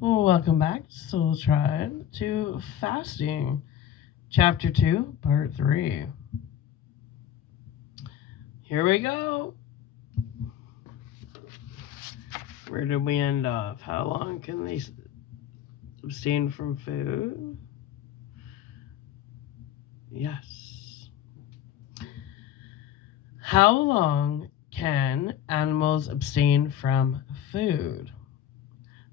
Welcome back, Soul Tribe, to Fasting, Chapter 2, Part 3. Here we go. Where did we end off? How long can they abstain from food? Yes. How long can animals abstain from food?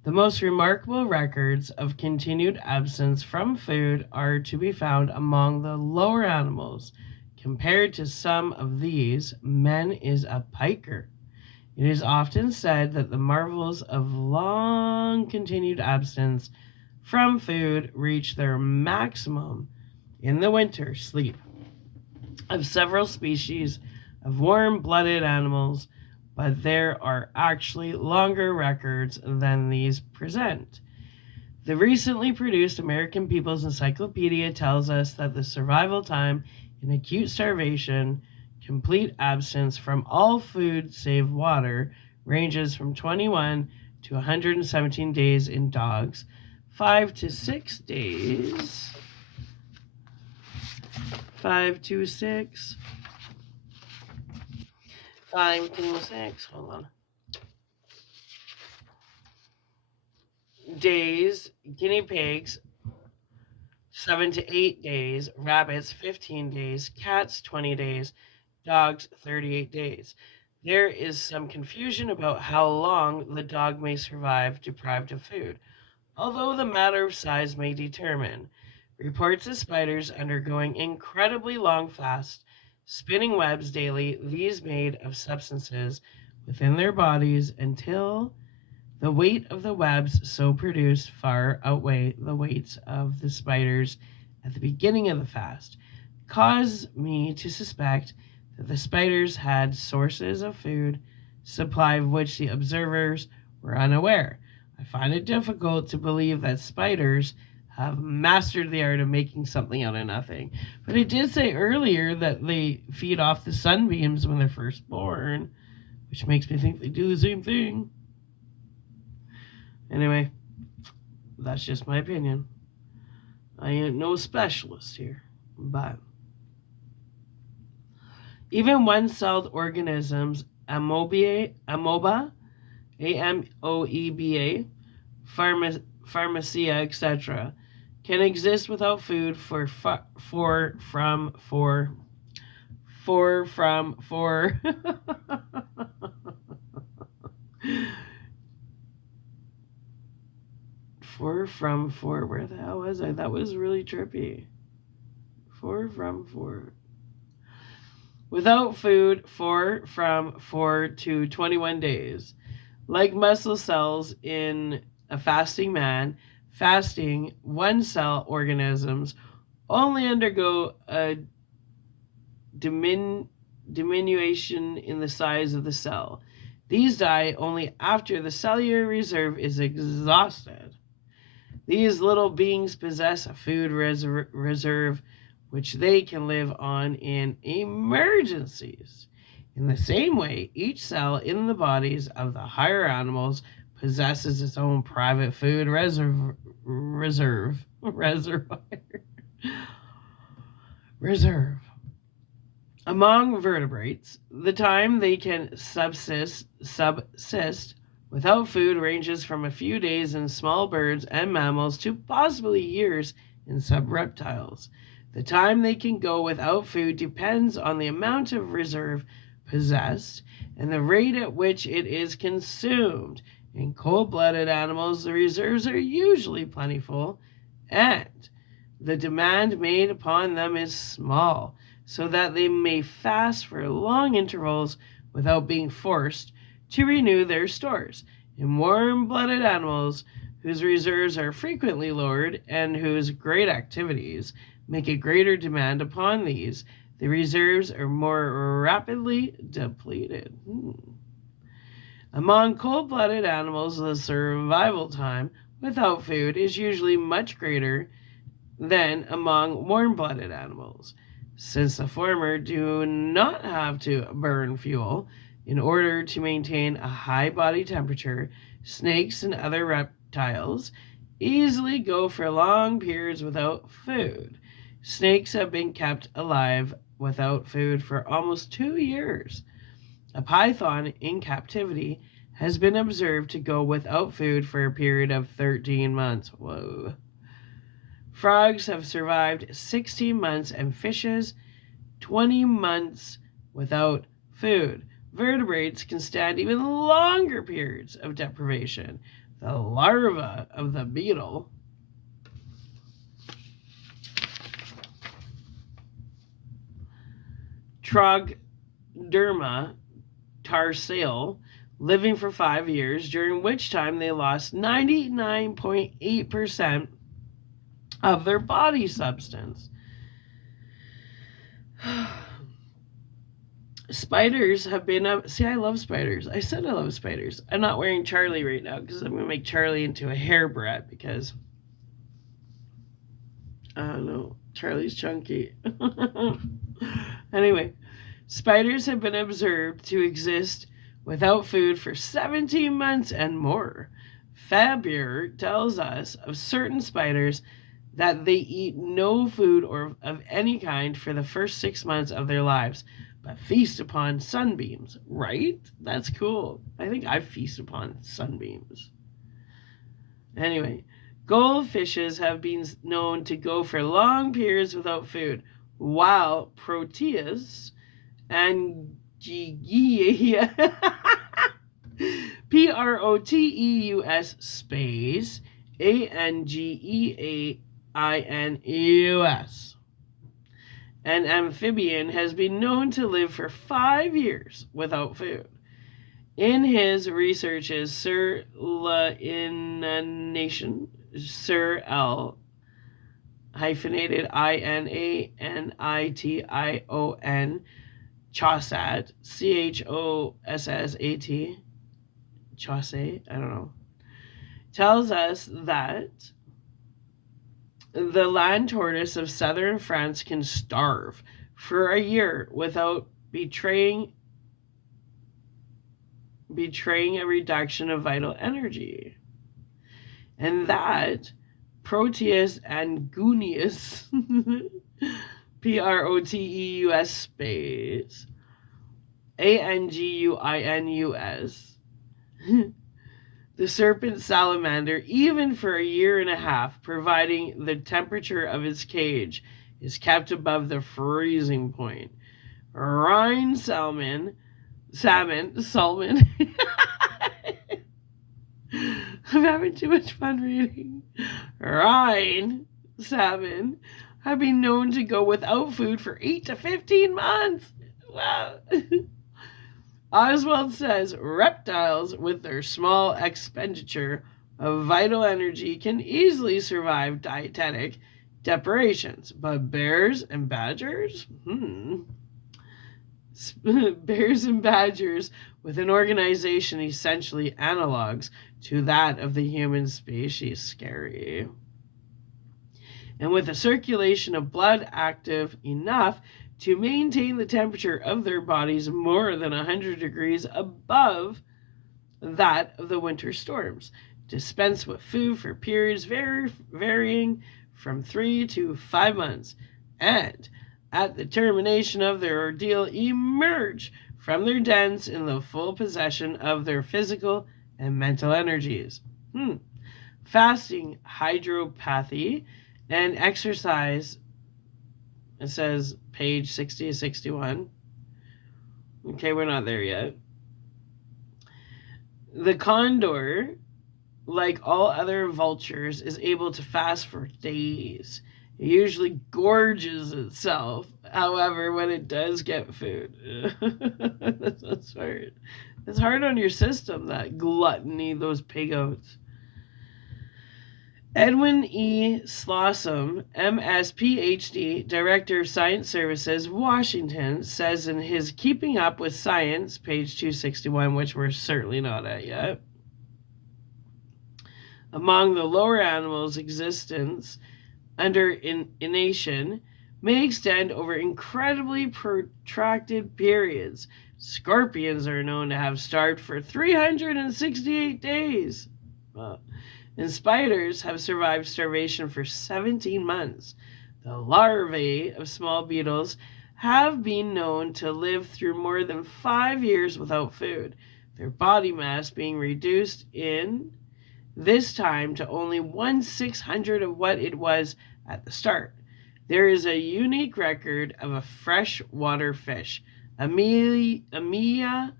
The most remarkable records of continued absence from food are to be found among the lower animals. Compared to some of these, man is a piker. It is often said that the marvels of long continued absence from food reach their maximum in the winter sleep of several species of warm blooded animals, but there are actually longer records than these present. The recently produced American People's Encyclopedia tells us that the survival time in acute starvation, complete absence from all food save water, ranges from 21 to 117 days in dogs, 5 to 6 days. 5 to 6. 5 to 6. Hold on. Days, guinea pigs, 7 to 8 days, rabbits, 15 days, cats, 20 days, dogs, 38 days. There is some confusion about how long the dog may survive deprived of food, although the matter of size may determine. Reports of spiders undergoing incredibly long fasts, spinning webs daily, these made of substances within their bodies until the weight of the webs so produced far outweigh the weights of the spiders at the beginning of the fast, caused me to suspect that the spiders had sources of food, supply of which the observers were unaware. I find it difficult to believe that spiders have mastered the art of making something out of nothing. But it did say earlier that they feed off the sunbeams when they're first born, which makes me think they do the same thing. Anyway, that's just my opinion. I ain't no specialist here, but even one-celled organisms, amoeba, amoeba, pharmacia, etc., can exist without food for for where the hell was I? That was really trippy. For without food from 4 to 21 days. Like muscle cells in a fasting man, fasting one cell organisms only undergo a diminution in the size of the cell. These die only after the cellular reserve is exhausted. These little beings possess a food reserve which they can live on in emergencies. In the same way, each cell in the bodies of the higher animals possesses its own private food reserve. Among vertebrates, the time they can subsist without food ranges from a few days in small birds and mammals to possibly years in some reptiles. The time they can go without food depends on the amount of reserve possessed and the rate at which it is consumed. In cold-blooded animals, the reserves are usually plentiful and the demand made upon them is small, so that they may fast for long intervals without being forced to renew their stores. In warm-blooded animals, whose reserves are frequently lowered and whose great activities make a greater demand upon these, the reserves are more rapidly depleted. Among cold-blooded animals, the survival time without food is usually much greater than among warm-blooded animals, since the former do not have to burn fuel in order to maintain a high body temperature. Snakes and other reptiles easily go for long periods without food. Snakes have been kept alive without food for almost 2 years. A python in captivity has been observed to go without food for a period of 13 months. Whoa. Frogs have survived 16 months and fishes 20 months without food. Vertebrates can stand even longer periods of deprivation. The larva of the beetle Trogoderma tarsale, living for 5 years, during which time they lost 99.8% of their body substance. Spiders have been up. See, I love spiders. I said I love spiders. I'm not wearing Charlie right now because I'm going to make Charlie into a hairbrat because I don't know. Charlie's chunky. Anyway, spiders have been observed to exist without food for 17 months and more. Faber tells us of certain spiders that they eat no food or of any kind for the first 6 months of their lives, but feast upon sunbeams. Right? That's cool. I think I feast upon sunbeams. Anyway, goldfishes have been known to go for long periods without food, while Proteus and Proteus space Angeainus. An amphibian has been known to live for 5 years without food. In his researches, Sir L Sir L hyphenated INANITION Chaussat CHOSSAT Chaussat, I don't know, tells us that the land tortoise of southern France can starve for a year without betraying a reduction of vital energy. And that Proteus anguinus Proteus space Anguinus the serpent salamander, even for a year and a half, providing the temperature of its cage is kept above the freezing point. Rhine salmon I'm having too much fun reading. Rhine salmon have been known to go without food for 8 to 15 months. Wow. Oswald says reptiles, with their small expenditure of vital energy, can easily survive dietetic deprivations, but bears and badgers? Bears and badgers, with an organization essentially analogs to that of the human species. Scary. And with a circulation of blood active enough to maintain the temperature of their bodies more than 100 degrees above that of the winter storms. Dispense with food for periods varying from 3 to 5 months. And at the termination of their ordeal, emerge from their dens in the full possession of their physical and mental energies. Fasting, hydropathy, and exercise, it says page 60 to 61. Okay, we're not there yet. The condor, like all other vultures, is able to fast for days. It usually gorges itself, however, when it does get food. That's hard. It's hard on your system, that gluttony, those pig outs. Edwin E. Slosson, MS PhD, Director of Science Services, Washington, says in his Keeping Up with Science, page 261, which we're certainly not at yet, among the lower animals, existence under inanition may extend over incredibly protracted periods. Scorpions are known to have starved for 368 days. And spiders have survived starvation for 17 months. The larvae of small beetles have been known to live through more than 5 years without food, their body mass being reduced in this time to only 1/600 of what it was at the start. There is a unique record of a freshwater fish, Amia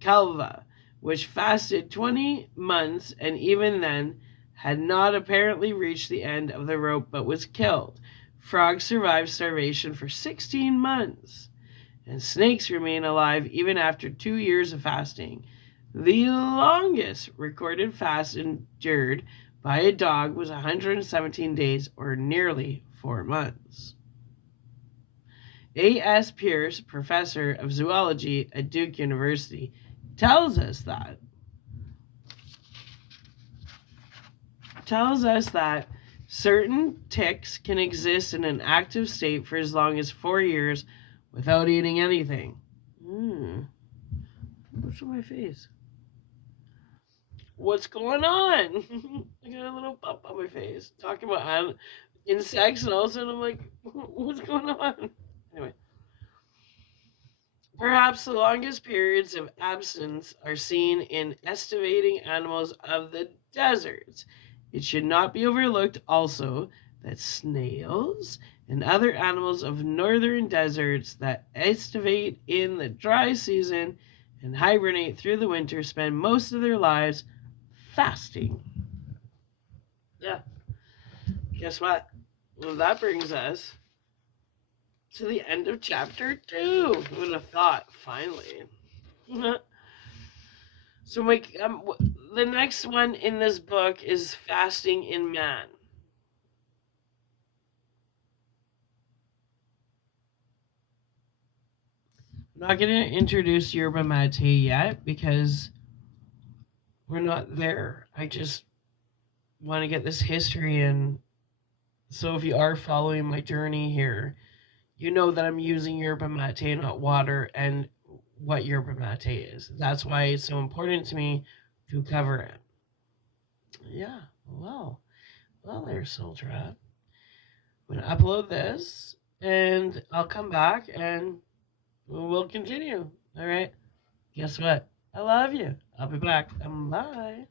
calva, which fasted 20 months and even then had not apparently reached the end of the rope but was killed. Frogs survive starvation for 16 months, and snakes remain alive even after 2 years of fasting. The longest recorded fast endured by a dog was 117 days, or nearly 4 months. A.S. Pierce, professor of zoology at Duke University, tells us that certain ticks can exist in an active state for as long as 4 years without eating anything. What's on my face? What's going on? I got a little bump on my face. Talking about insects, and all of a sudden I'm like, what's going on? Anyway. Perhaps the longest periods of absence are seen in estivating animals of the deserts. It should not be overlooked also that snails and other animals of northern deserts that estivate in the dry season and hibernate through the winter spend most of their lives fasting. Yeah. Guess what? Well, that brings us to the end of chapter 2. Who would have thought, finally? So the next one in this book is Fasting in Man. I'm not going to introduce yerba mate yet because we're not there. I just want to get this history in. So if you are following my journey here, you know that I'm using yerba mate, not water, and what yerba mate is. That's why it's so important to me to cover it. Yeah, well, there's Soul Trap. I'm going to upload this, and I'll come back, and we'll continue. All right? Guess what? I love you. I'll be back. Bye.